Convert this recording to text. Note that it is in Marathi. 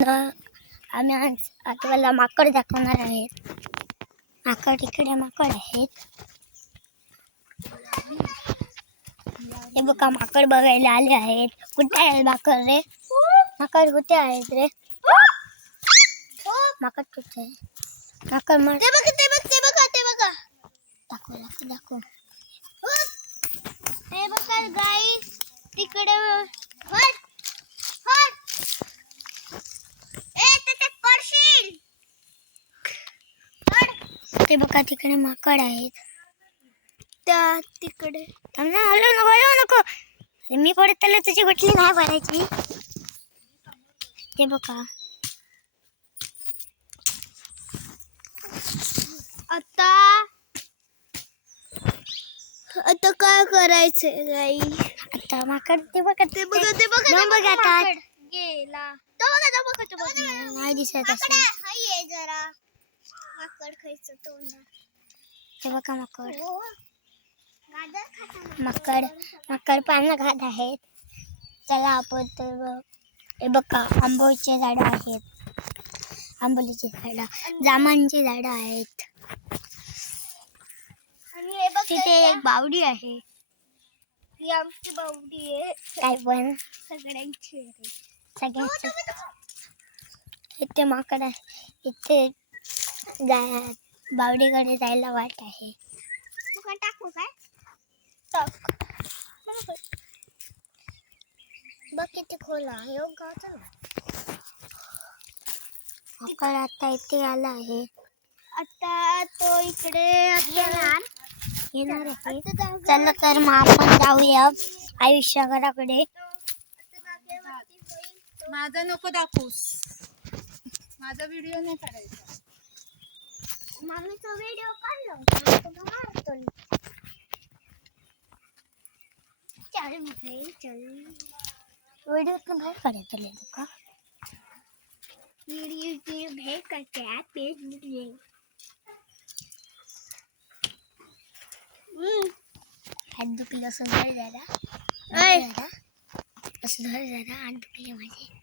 आम्ही आज आता माकड दाखवणार आहेत. माकड इकडे माकड आहेत. हे बघा माकड बघायला आले आहेत. कुठे आहे माकड रे? माकड कुठे आहेत रे? माकड कुठे आहे? माकड मग ते बघा दाखव दाखव. हे बघा गाईस तिकडे ते बघा तिकडे माकड आहेत. त्या तिकडे हलू नको. मी पडत त्याला तुझी गुटली नाही भरायची. ते बघा आता काय करायचं गाई? आता माकड ते बघा आता गेला. नाही दिसत असं. जरा माकड खायचं तोंड. हे बघा माकड पानं खात आहेत. चला आपण तर हे बघा आंबोलीचे झाड आहेत. आंबोलीची झाड, जामांची झाड आहेत. आणि तिथे एक बावडी आहे. ही आमची बावडी आहे. काय पण सगळ्यांची इथे माकड आहे. इथे बावडीकडे जायला वाट आहे. तू टाकू काय? टाक. बघ किती खोल आहे. माकड आता इथे आला आहे. आता तो इकडे येणार आहे. चला तर मग आपण जाऊया आयुष्याकडे. माझा नको दाखवूस. माझा व्हिडिओ नाही काढायचा. मम्मीचा व्हिडिओ काढला. चल व्हिडिओ पण बाहेर काढायचं का? व्हिडिओ बाहेर काढते पेज हात दुखले असं धर जरा. असं धर जरा हात दुखले माझे.